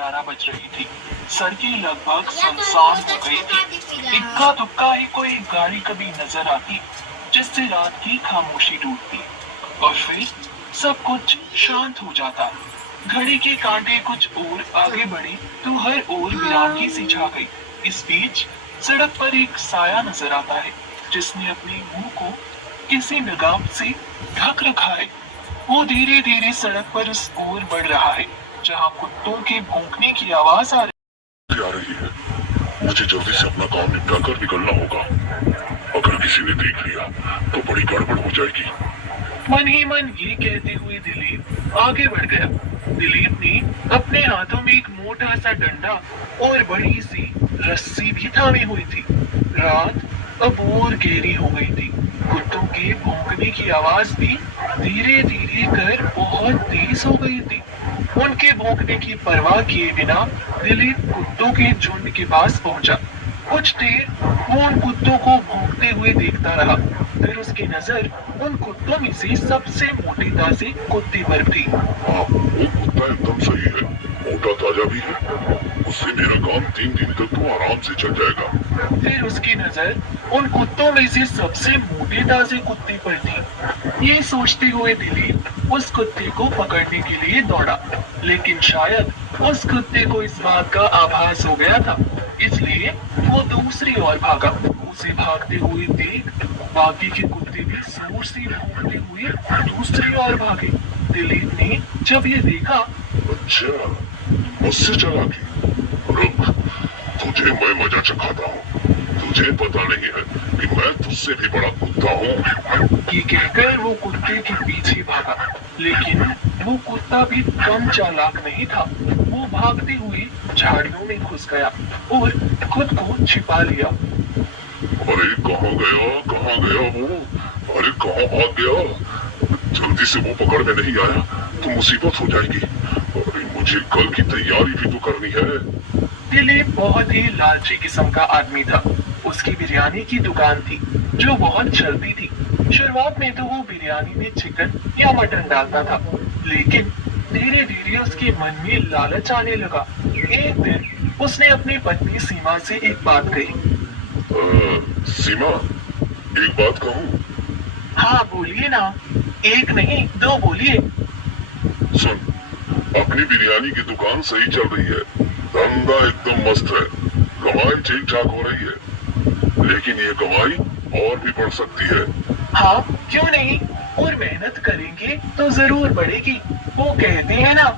11 बज रही थी। सड़कें लगभग सुनसान हो गई थी। इक्का दुक्का ही कोई गाड़ी कभी नजर आती जिससे रात की खामोशी टूटती और फिर सब कुछ शांत हो जाता। घड़ी के कांटे कुछ और आगे बढ़े तो हर ओर वीरानगी सी छा गई। इस बीच सड़क पर एक साया नजर आता है जिसने अपने मुंह को किसी नकाब से ढक रखा है। वो धीरे धीरे सड़क पर उस ओर बढ़ रहा है जहाँ कुत्तों के भौंकने की आवाज आ रही है। मुझे जल्दी से अपना काम निपटा कर निकलना होगा। अगर किसी ने देख लिया तो बड़ी गड़बड़ हो जाएगी। मन ही मन ये कहते हुए दिलीप आगे बढ़ गया। दिलीप ने अपने हाथों में एक मोटा सा डंडा और बड़ी सी रस्सी भी थामी हुई थी। रात अब और गहरी हो गई थी। कुत्तों के भौंकने की आवाज भी धीरे धीरे कर बहुत तेज हो गई थी। उनके भौंकने की परवाह किए बिना दिलीप कुत्तों के झुंड के पास पहुंचा। कुछ देर वो उन कुत्तों को भौंकते हुए देखता रहा। फिर उसकी नजर उन कुत्तों में से सबसे मोटे ताजे कुत्ते पर थी। हाँ, वो कुत्ता एकदम सही है। मोटा ताजा भी है। उससे मेरा काम 3 दिन तक तो आराम से चल जाएगा। फिर उसकी नजर उन कुत्तों में से सबसे मोटे ताजे कुत्ते पर थी। ये सोचते हुए दिलीप उस कुत्ते को पकड़ने के लिए दौड़ा, लेकिन शायद उस कुत्ते को इस बात का आभास हो गया था, इसलिए वो दूसरी ओर भागा। उसे भागते हुए देख बाकी के कुत्ते भी जोर से भौंकते हुए दूसरी ओर भागे। दिलीप ने जब ये देखा, अच्छा, मुझसे चालाकी। रुक, तुझे मैं मजा चखाता हूँ। तुझे पता नहीं है कि मैं तुझसे भी बड़ा कुत्ता हूँ। ये कहकर वो कुत्ते के पीछे भागा, लेकिन वो कुत्ता भी कम चालाक नहीं था। वो भागते हुए झाड़ियों में घुस गया और खुद को छिपा लिया। अरे कहाँ गया वो? अरे कहाँ भाग गया? जल्दी से वो पकड़ में नहीं आया तो मुसीबत हो जाएगी। अरे मुझे कल की तैयारी भी तो करनी है। दिलीप बहुत ही लालची किस्म का आदमी था। उसकी बिरयानी की दुकान थी जो बहुत चलती थी। शुरुआत में तो वो बिरयानी में चिकन या मटन डालता था, लेकिन धीरे धीरे उसके मन में लालच आने लगा। एक दिन उसने अपनी पत्नी सीमा से एक बात कही। सीमा, एक बात कहूँ? हाँ बोलिए ना, एक नहीं दो बोलिए। सुन, अपनी बिरयानी की दुकान सही चल रही है, धंधा एकदम मस्त है, कमाई ठीक ठाक हो रही है, लेकिन ये कमाई और भी बढ़ सकती है। हाँ क्यों नहीं, और मेहनत करेंगे तो जरूर बढ़ेगी। वो कहते हैं ना,